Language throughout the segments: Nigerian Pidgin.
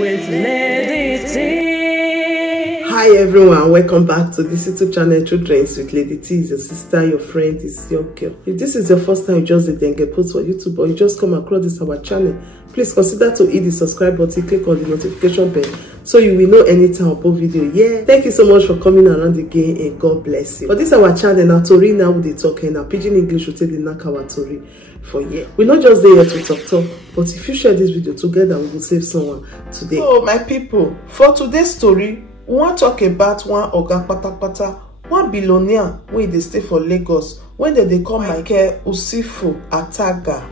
with Lady T. Hi everyone, welcome back to this YouTube channel, Children's with Lady T. Is your sister, your friend, is your girl. If this is your first time you just did get post for YouTube or you just come across this our channel, please consider to hit the subscribe button, click on the notification bell so you will know anytime I upload video. Yeah, thank you so much for coming around again and God bless you. For this our channel, now Tori now they talking now Pidgin English will take the knock our Tori for yeah. We're not just there to talk, but if you share this video together, we will save someone today. So my people, for today's story, we want to talk about one oga patapata, one billionaire wey dey stay for Lagos, when they call Michael Usifo Ataga.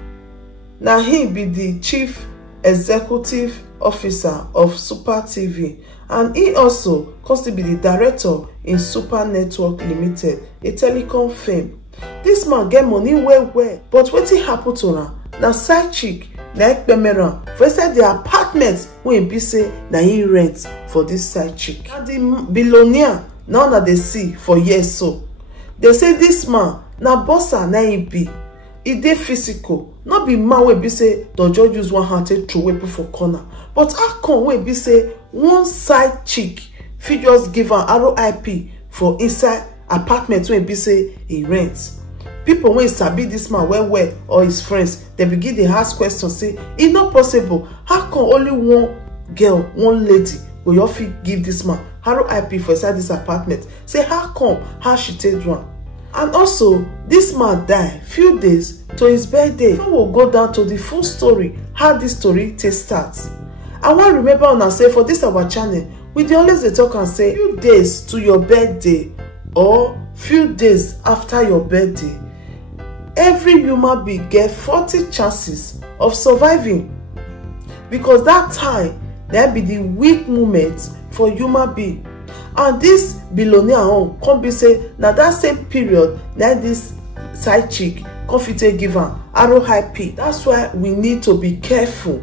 Now he be the chief executive officer of Super TV, and he also constantly be the director in Super Network Limited, a telecom firm. This man get money well, but wetin happen to am? Na side chick na ekpemera for inside the apartment wey be say na he rent for this side chick. And the billionaire now na they see for years so. They say this man na bossa na he be. E dey physical, not be man wey be say dojo use one hand take throw away for corner. But how come wey be say one side chick fit just give am RIP for inside apartment wey be say he rents? People wey sabi this man well or his friends, they begin dey ask questions, say e not possible. How come only one girl, one lady go you fit give this man RIP for inside this apartment? Say how come? How she take one? And also, this man died few days to his birthday. We will go down to the full story, how this story take starts. I want remember on say for this our channel, we dey always dey talk and say few days to your birthday or few days after your birthday, every human being get 40 chances of surviving, because that time there be the weak moment for human being. And this billionaire come be say now that same period that this side chick come fit give am RIP. That's why we need to be careful.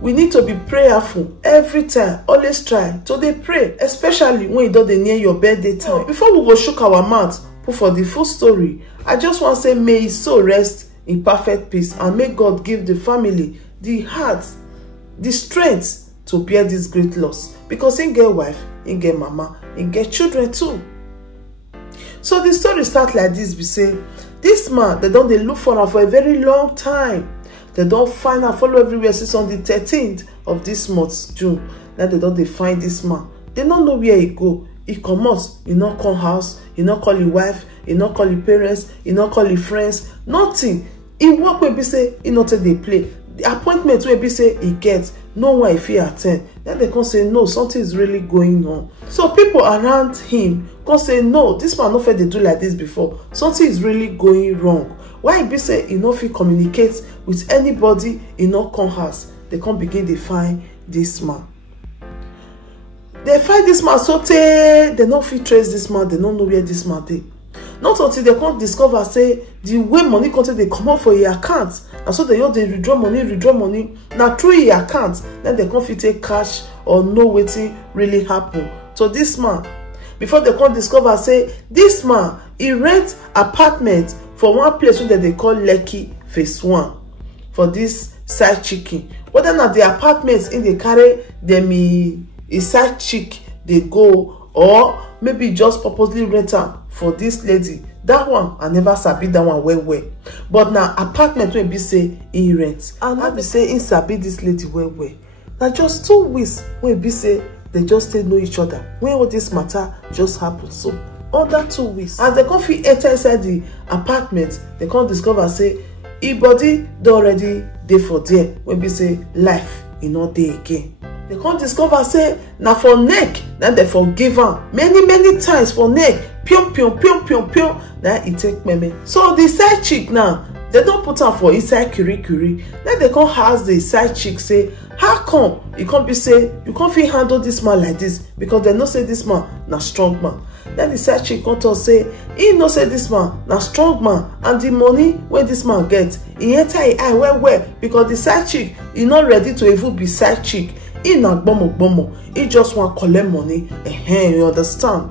We need to be prayerful every time. Always try to dey pray, especially when you don dey near your birthday time. Before we go shook our mouth put for the full story, I just want to say may his soul rest in perfect peace, and may God give the family the heart, the strength to bear this great loss, because he get wife, he get mama, he get children too. So the story starts like this. We say this man, they don't look for him for a very long time. They don't find and follow everywhere since on the 13th of this month, June. Now they don't find this man. They don't know where he go. He come out, he not call house, he not call his wife, he not call his parents, he not call his friends, nothing. He work will be say he not take the play. The appointment will be say he gets no one if he attend. Then they can say no, something is really going on. So people around him can say no, this man not fair they do like this before. Something is really going wrong. Why he be say he not fit communicate with anybody, he not come house. They can't begin to find this man. They find this man so they not fit trace this man. They don't know where this man is. Not until they can't discover say the way money content they come out for your account, and so they withdraw money. Now through your account, then they can't fit take cash or know wetin really happen to this man. Before they can't discover say this man he rent apartment for one place where they call Lekki Phase 1 for this side chicken. Whether not the apartments in they carry them a side chick they go, or maybe just purposely rent am for this lady. That one I never sabi that one well. But now apartment will be say he rent, and I be say he sabi this lady well. Now just 2 weeks when be say they just still know each other. When all this matter just happened, so other 2 weeks as they come fit enter inside the apartment, they can't discover say he body they already dey for there. When be say life e not dey again. They can't discover say na for neck, then they forgive am many times for neck. Pium. Then it take meme. So the side chick now, they don't put her for inside kiri. Then they can't ask the side chick say, how come you can't be say you can't fit handle this man like this, because they know say this man na strong man. Then the side chick come to say he know say this man na strong man, and the money where this man get he enter his eye well, because the side chick he not ready to even be side chick. He not gbomo. He just want collect money. You understand?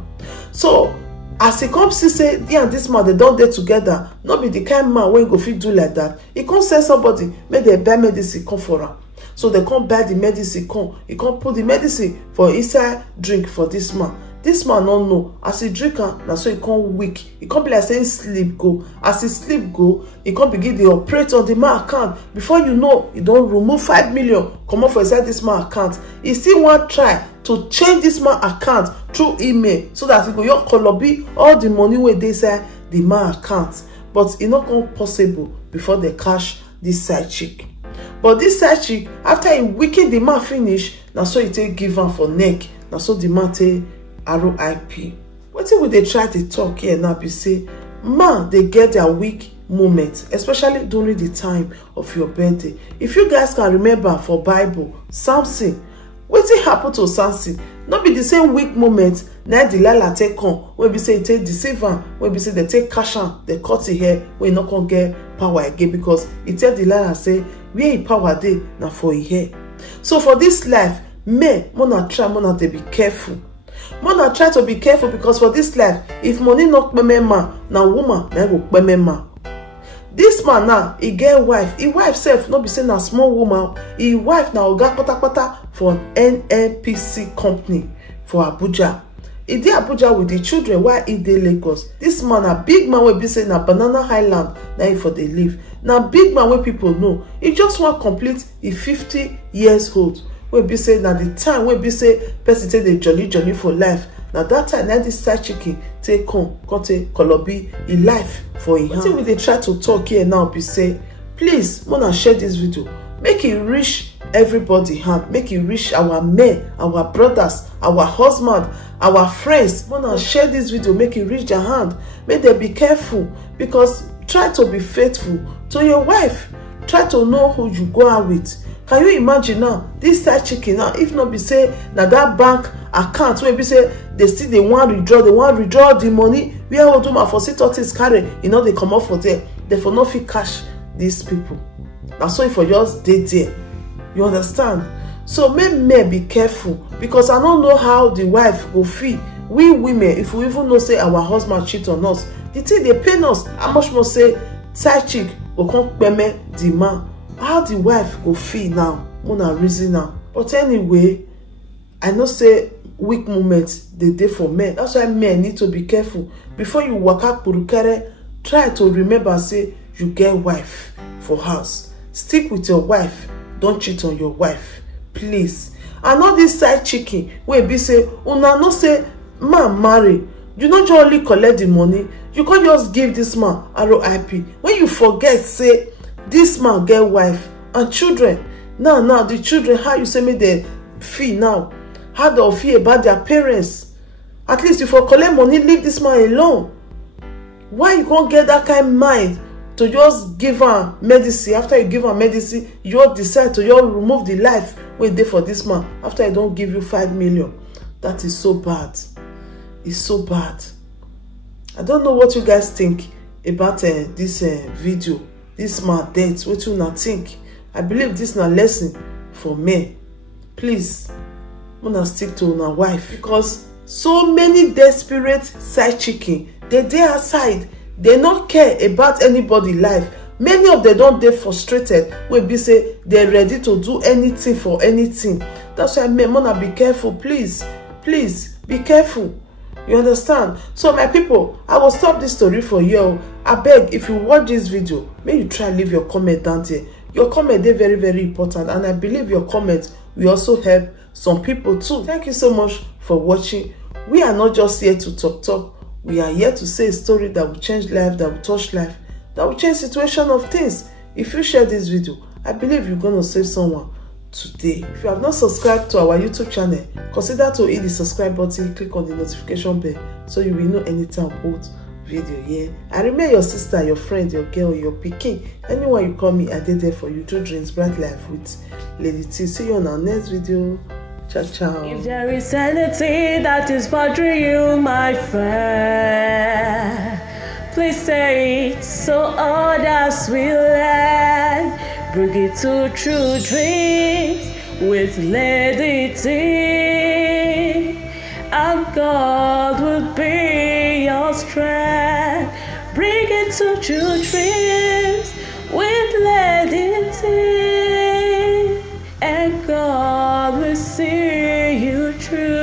So as he comes to say he and this man they don't dey together, not be the kind man when go fit do like that. He can't say somebody make they buy medicine come for him. So they come buy the medicine, he come put the medicine for inside drink for this man. This man don't know. As he drink am, so he come weak. He come be like saying sleep go. As he sleep go, he come begin to operate on the man account. Before you know, he don't remove 5 million. Come up for inside this man account. He still want try to change this man account through email so that he go your colobi all the money where they say the man account. But it not come possible before they cash this side chick. But this side chick, after he weaken the man finish, now so he take give am for neck. Now so the man take RIP. Wetin we dey try to talk here now be say, man, they get their weak moment, especially during the time of your birthday. If you guys can remember for Bible, Samson, wetin happen to Samson? Not be the same weak moment na Delilah take come, when be say take deceive am, when be say they take cash am, they cut his hair, when he not gonna get power again, because he tell Delilah say where he power dey na for his hair. So for this life, men, mona try, mona to be careful. Mona try to be careful, because for this life, if money not payment man, now woman na go payment man. This man now, he get wife. His wife self not be saying a small woman. His wife now oga kpata for an NNPC company for Abuja. He dey Abuja with the children while he dey Lagos. This man a big man will be saying a Banana Island na he for they live. Now big man where people know. He just want complete he 50 years old. Will be say na the time will be say person take the jolly for life. Now that time na this side chicken take come take kolobi in life for him. Wetin we dey try to talk here now be say, please wanna share this video, make it reach everybody hand, make it reach our men, our brothers, our husband, our friends. Wanna share this video, make it reach their hand. Make them be careful, because try to be faithful to your wife. Try to know who you go out with. Can you imagine now, this side chicken now, if not be say na that bank account where be say they still they want withdraw the money where hold them for 630 carry, you know they come off for there. They for not fit cash these people. Now so if for just dey there, you understand? So make men be careful, because I don't know how the wife go feel. We women, if we even know say our husband cheat on us, the thing they pay us, how much more say side chick go come payment the man. How the wife go feel now? Mona reason now. But anyway, I know say weak moments they dey for men. That's why men need to be careful. Before you waka kurukere, try to remember say you get wife for house. Stick with your wife. Don't cheat on your wife, please. And all this side chicken wey be say una no say man marry, you not just only collect the money, you can't just give this man RIP. When you forget say this man get wife and children. Now the children, how you say me they feel now? How they feel about their parents? At least if you collect money, leave this man alone. Why you can't get that kind of mind to just give her medicine? After you give her medicine, you all decide to just remove the life wait there for this man after I don't give you 5 million. That is so bad. It's so bad. I don't know what you guys think about this video. This man dead. What you not think? I believe this is a lesson for men. Please, wanna stick to una wife, because so many desperate side chicken, they outside. They not care about anybody life. Many of them don't, they frustrated when be say they're ready to do anything for anything. That's why men wanna be careful. Please be careful. You understand? So my people, I will stop this story for you. I beg, if you watch this video, may you try leave your comment down there. Your comment is very, very important, and I believe your comments will also help some people too. Thank you so much for watching. We are not just here to talk. We are here to say a story that will change life, that will touch life, that will change situation of things. If you share this video, I believe you're going to save someone today. If you have not subscribed to our YouTube channel, consider to hit the subscribe button, click on the notification bell so you will know anytime I post video here. I remain your sister, your friend, your girl, your pikin. Anyone you call me, I did there for you. True Dreams, Bright Life with Lady T. See you on our next video. Ciao. If there is anything that is bothering you, my friend, please say it so others will learn. Bring it to True Dreams with Lady T, and God will be your strength. Bring it to True Dreams with Lady T. true.